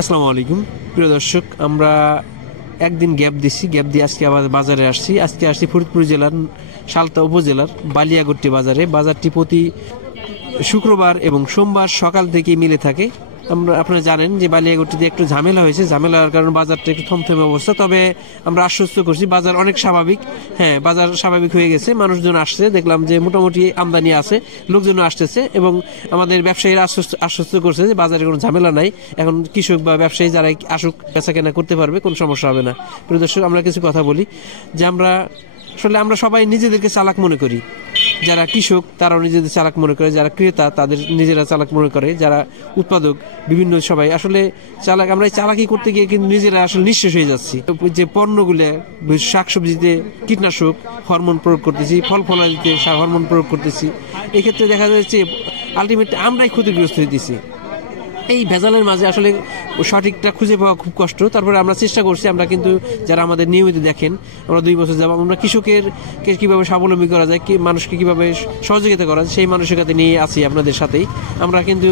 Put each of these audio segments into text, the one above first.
আসসালামু আলাইকুম প্রিয় দর্শক, আমরা একদিন গ্যাপ দিয়ে আজকে আবার বাজারে আসছি ফরিদপুর জেলার সালতা উপজেলার বালিয়াগট্টি বাজারে। বাজারটি প্রতি শুক্রবার এবং সোমবার সকাল থেকে মিলে থাকে। আপনারা জানেন যে বালিয়াগট্টিতে একটু ঝামেলা হয়েছে, ঝামেলার কারণে বাজারটা একটু থমথমে অবস্থা। তবে আমরা আশ্বস্ত করছি বাজার অনেক স্বাভাবিক। হ্যাঁ, বাজার স্বাভাবিক হয়ে গেছে, মানুষজন আসছে, দেখলাম যে মোটামুটি আমদানি আছে, লোকজন আসতেছে এবং আমাদের ব্যবসায়ীরা আশ্বস্ত করছে যে বাজারে কোনো ঝামেলা নাই। এখন কৃষক বা ব্যবসায়ী যারা আসুক, বেচা কেনা করতে পারবে, কোনো সমস্যা হবে না। প্রিয় দর্শক, আমরা কিছু কথা বলি যে আমরা সবাই নিজেদেরকে চালাক মনে করি। যারা কৃষক তারাও নিজেদের চালাক মনে করে, যারা ক্রেতা তাদের নিজেরা চালাক মনে করে, যারা উৎপাদক বিভিন্ন সবাই আসলে চালাক। আমরা চালাকি করতে গিয়ে কিন্তু নিজেরা আসলে নিঃশেষ হয়ে যাচ্ছি। যে পণ্যগুলো শাকসবজিতে কীটনাশক হরমোন প্রয়োগ করতেছি, ফল ফলাদিতে হরমোন প্রয়োগ করতেছি, এক্ষেত্রে দেখা যাচ্ছে আলটিমেটলি আমরাই ক্ষতিগ্রস্ত হইতেছি। এই ভেজালের মাঝে আসলে সঠিকটা খুঁজে পাওয়া খুব কষ্ট। তারপরে আমরা চেষ্টা করছি, আমরা কিন্তু যারা আমাদের নিয়মিত দেখেন, আমরা 2 বছর যাব, আমরা কৃষকের কিভাবে স্বাবলম্বী করা যায়, মানুষকে কিভাবে সহযোগিতা করা যায়, সেই মানসিকতা নিয়ে আছি আপনাদের সাথেই। আমরা কিন্তু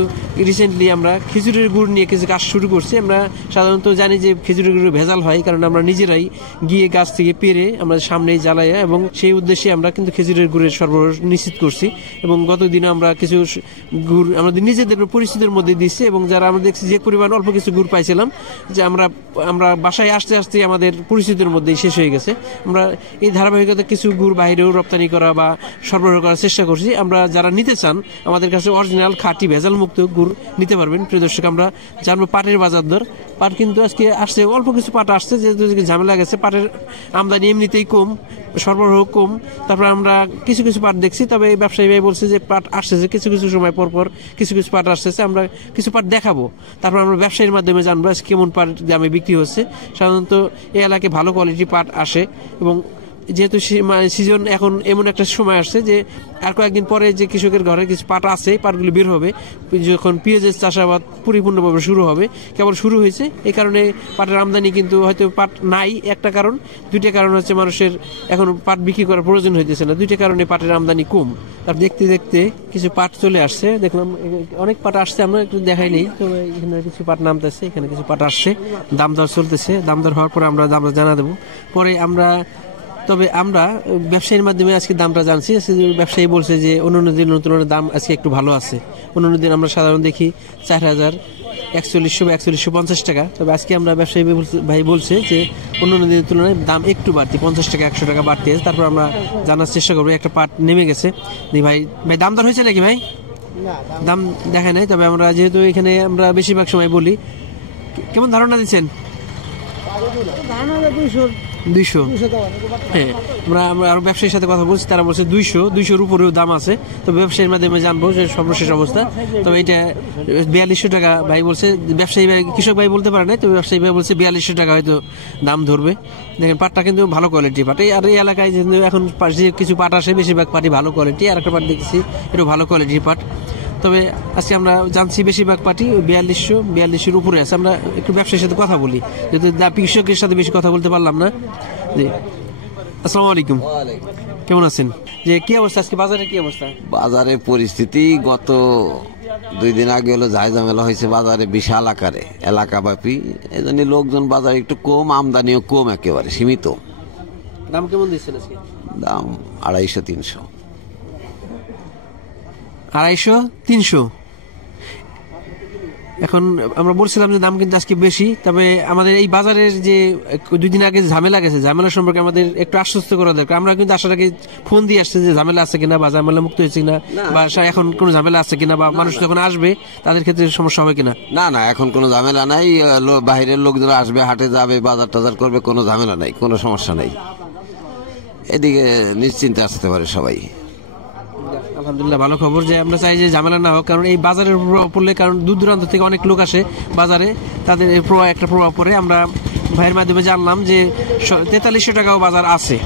রিসেন্টলি আমরা খেজুরের গুড় নিয়ে কিছু কাজ শুরু করছি। আমরা সাধারণত জানি যে খেজুরের গুড় ভেজাল হয়, কারণ আমরা নিজেরাই গিয়ে গাছ থেকে পেরে আমরা সামনেই জ্বালাইয়া, এবং সেই উদ্দেশ্যে আমরা কিন্তু খেজুরের গুড়ের সরবরাহ নিশ্চিত করছি। এবং গত দিনে আমরা কিছু গুড় আমাদের নিজেদের পরিস্থিতির মধ্যে দিচ্ছি, এবং যারা আমরা দেখছি যে পরিমাণ অল্প কিছু গুড় পাইছিলাম, যে আমরা বাসায় আসতে আসতে আমাদের পরিস্থিতির মধ্যেই শেষ হয়ে গেছে। আমরা এই ধারাবাহিকতা কিছু গুড় বাইরেও রপ্তানি করা বা সরবরাহ করার চেষ্টা করছি। আমরা যারা নিতে চান আমাদের কাছে অরিজিনাল খাঁটি ভেজাল মুক্ত গুড় নিতে পারবেন। প্রিয় দর্শক, আমরা জানবো পাটের বাজার দর। পাট কিন্তু আজকে আসছে, অল্প কিছু পাট আসছে, যেহেতু ঝামেলা গেছে, পাটের আমদানি এমনিতেই কম, সরবরাহ কম। তারপর আমরা কিছু পাট দেখছি, তবে ব্যবসায়ী ভাই বলছে যে পাট আসতেছে কিছু সময় পর কিছু পাট আসতেছে। আমরা কিছু পাট দেখাবো, তারপর আমরা ব্যবসায়ীর মাধ্যমে জানবো কেমন পাট দামে বিক্রি হচ্ছে। সাধারণত এই এলাকায় ভালো কোয়ালিটি পাট আসে, এবং যেহেতু সিজন এখন এমন একটা সময় আসছে যে আর কয়েকদিন পরে যে কৃষকের ঘরে কিছু পাট আছে, পাটগুলি বের হবে যখন পেঁয়াজের চাষাবাদ পরিপূর্ণভাবে শুরু হবে। কেবল শুরু হয়েছে, এই কারণে পাটের আমদানি কিন্তু হয়তো পাট নাই একটা কারণ। 2টা কারণ হচ্ছে মানুষের এখন পাট বিক্রি করার প্রয়োজন হইতেছে না, 2টা কারণে পাটের আমদানি কম। তার দেখতে দেখতে কিছু পাট চলে আসছে, দেখলাম অনেক পাট আসছে, আমরা একটু দেখাই নেই। তবে এখানে কিছু পাট নামতেছে, এখানে কিছু পাট আসছে, দাম দর চলতেছে। দাম দর হওয়ার পরে আমরা দাম জানা দেবো পরে। তবে আমরা ব্যবসায়ীর মাধ্যমে আজকে দামটা জানছি। ব্যবসায়ী বলছে যে অন্যান্য দিনের তুলনায় দাম আজকে একটু ভালো আছে। অন্যান্য দিন আমরা সাধারণত দেখি 4,041 বা 4150 টাকা, তবে আজকে আমরা ব্যবসায়ী ভাই বলছে যে অন্যান্য দিনের তুলনায় দাম একটু বাড়তি, 50 টাকা 100 টাকা বাড়তি আছে। তারপর আমরা জানার চেষ্টা করবো। একটা পাট নেমে গেছে, ভাই দাম দর হয়েছে নাকি? ভাই দাম দেখা নাই, তবে আমরা যেহেতু এখানে আমরা বেশিরভাগ সময় বলি, কেমন ধারণা দিচ্ছেন? 200। হ্যাঁ, আমরা আরো ব্যবসায়ীর সাথে কথা বলছি, তারা বলছে 200-200-র উপরেও দাম আছে। তো ব্যবসায়ীর মাধ্যমে জানবো যে সর্বশেষ অবস্থা। তবে এটা 4200 টাকা ভাই বলছে। ব্যবসায়ী ভাই, কৃষক ভাই বলতে পারে না, তো ব্যবসায়ী ভাই বলছে 4200 টাকা হয়তো দাম ধরবে। দেখেন পাটটা কিন্তু ভালো কোয়ালিটি পাট। আর এই এলাকায় যেহেতু এখন যে কিছু পাট আসে, বেশিরভাগ পাটই ভালো কোয়ালিটি। আর একটা পাট দেখছি একটু ভালো কোয়ালিটির পাট। তবে আজকে আমরা জানছি বেশিরভাগ পার্টি 4200-4200-র উপরে আছে। আমরা একটু ব্যবসায়ীর সাথে কথা বলি, যেহেতু কৃষকের সাথে বেশি কথা বলতে পারলাম না। জি, আসসালামু আলাইকুম, কেমন আছেন? যে কি অবস্থা আজকে বাজারে? কি অবস্থা বাজারের পরিস্থিতি? গত 2 দিন আগে হলো ঝামেলা হয়েছে বাজারে, বিশাল আকারে এলাকাব্যাপী। এই জন্য লোকজন বাজারে একটু কম, আমদানিও কম, একেবারে সীমিত। দাম কেমন দিচ্ছেন আজকে? দাম 250-300। 250-300। এখন আমরা বলছিলাম যে দাম কিন্তু আজকে বেশি। তবে আমাদের এই বাজারের যে 2 দিন আগে ঝামেলা গেছে, ঝামেলা সম্পর্কে আমাদের একটু আশ্বস্ত করা দরকার। আমরা কিন্তু আসার আগে ফোন দিয়ে আসছে যে ঝামেলা আছে কিনা, বা ঝামেলা মুক্ত হয়েছে কিনা, বা এখন কোনো ঝামেলা আছে কিনা, বা মানুষ যখন আসবে তাদের ক্ষেত্রে সমস্যা হবে কিনা। না, এখন কোনো ঝামেলা নাই। বাইরের লোকজন আসবে, হাটে যাবে, বাজার টাজার করবে, কোনো ঝামেলা নাই, কোনো সমস্যা নাই। এদিকে নিশ্চিন্তে আসতে পারে সবাই। আলহামদুলিল্লাহ, ভালো খবর। যে আমরা চাই যে ঝামেলা না হোক, কারণ এই বাজারের প্রভাব পড়লে, কারণ দূর দূরান্ত থেকে অনেক লোক আসে বাজারে, তাদের একটা প্রভাব পড়ে। আমরা ভাইয়ের মাধ্যমে জানলাম যে 4300 টাকাও বাজার আছে।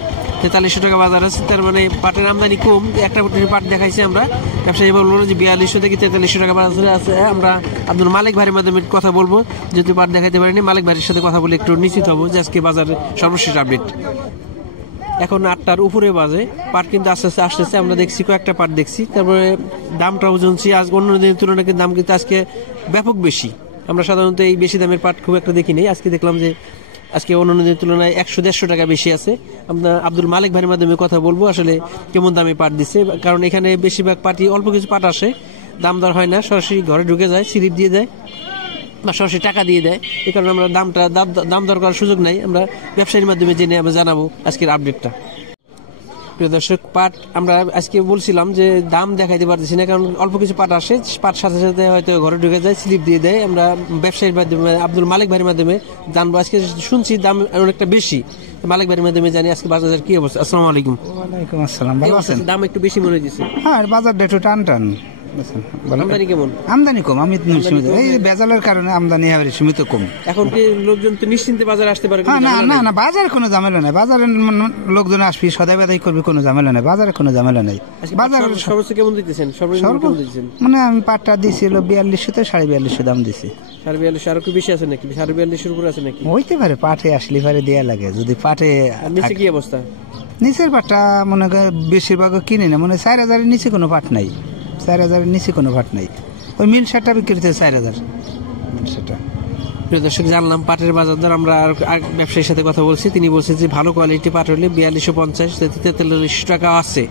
4300 টাকা বাজার আছে, তার মানে পাটের আমদানি কম। একটা পাট দেখাইছি আমরা, ব্যবসায়ী বললো যে 4200 থেকে 4300 টাকা বাজারে আছে। আমরা আপনার মালিক ভাইয়ের মাধ্যমে কথা বলবো, যেহেতু পাট দেখাইতে পারিনি। মালিক ভাইয়ের সাথে কথা বলে একটু নিশ্চিত হবো যে আজকে বাজারের সর্বশেষ আপডেট। এখন 8টার উপরে বাজে, পাট কিন্তু আস্তে আস্তে আসতেছে। আমরা দেখছি কয়েকটা পাট দেখছি, তারপরে দামটাও জানছি। আজ অন্য দিনের তুলনায় দাম কিন্তু আজকে ব্যাপক বেশি। আমরা সাধারণত এই বেশি দামের পাট খুব একটা দেখি নাই, আজকে দেখলাম যে আজকে অন্যান্য দিনের তুলনায় 100-150 টাকা বেশি আছে। আমরা আব্দুল মালিক ভাইয়ের মাধ্যমে কথা বলবো আসলে কেমন দামে পাট দিচ্ছে, কারণ এখানে বেশিরভাগ পাটই অল্প কিছু পাট আসে, দাম দর হয় না, সরাসরি ঘরে ঢুকে যায়, স্লিপ দিয়ে দেয় বা সরাসরি টাকা দিয়ে দেয়। এই কারণে আমরা দাম দর করার সুযোগ নাই, আমরা ব্যবসায়ীর মাধ্যমে জেনে আমরা জানাবো আজকের আপডেটটা। প্রিয় দর্শক, পাট আমরা আজকে বলছিলাম যে দাম দেখাইতে পারতেছি না, কারণ অল্প কিছু পাট আসে, পাট সাথে সাথে হয়তো ঘরে ঢুকে যায়, স্লিপ দিয়ে দেয়। আমরা ব্যবসায়ীর মাধ্যমে আব্দুল মালিক ভাইয়ের মাধ্যমে জানবো। আজকে শুনছি দাম অনেকটা বেশি, মালিক ভাইয়ের মাধ্যমে জানি আজকে বাজারের কি অবস্থা। আসসালামু আলাইকুম। ওয়ালাইকুম আসসালাম, ভালো আছেন? দাম একটু বেশি মনে হচ্ছে। হ্যাঁ, বাজারটা একটু টান টান। আমদানি কেমন? আমদানি কম, আমি সীমিত, এই বেজালের কারণে আমদানি সীমিত কম। এখন কি লোকজন তো নিশ্চিন্তে বাজারে আসতে পারে? না না না, বাজারে কোনো ঝামেলা নাই, বাজারে লোকজন আসবি সদাই বাদাই করবি, কোনো ঝামেলা নাই, বাজারে কোনো ঝামেলা নাই। বাজারে সর্বোচ্চ কেমন দিতেছেন? সর্বনিম্ন কেমন দিতেছেন? মানে আমি পাটটা দিয়েছিল 4200 থেকে 4250 দাম দিছি। 4250 আর কি বেশি আছে নাকি? 4250 উপরে আছে নাকি? হইতে পারে, পাটে আসলে পারে দেয়া লাগে যদি পাটে। নিচে কি অবস্থা? নিচের পাটটা মনে করে বেশিরভাগ কিনে না, মানে 4000 এর নিচে কোনো পাট নাই, 4000 এর নিচে কোনো পাট নাই। ওই মিল শার্টটা বিক্রি হচ্ছে 4000 মিল শার্টটা। প্রিয় দর্শক, জানলাম পাটের বাজার দর। আমরা আর ব্যবসায়ীর সাথে কথা বলছি, তিনি বলছেন যে ভালো কোয়ালিটি পাট হলে 4250 থেকে 4300 টাকা আছে,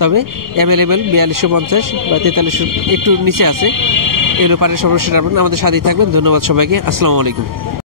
তবে অ্যাভেলেবেল 4250 বা 4300 একটু নিচে আছে। এগুলো পাটের সর্বশেষ। আমাদের সাথেই থাকবেন, ধন্যবাদ সবাইকে, আসসালামু আলাইকুম।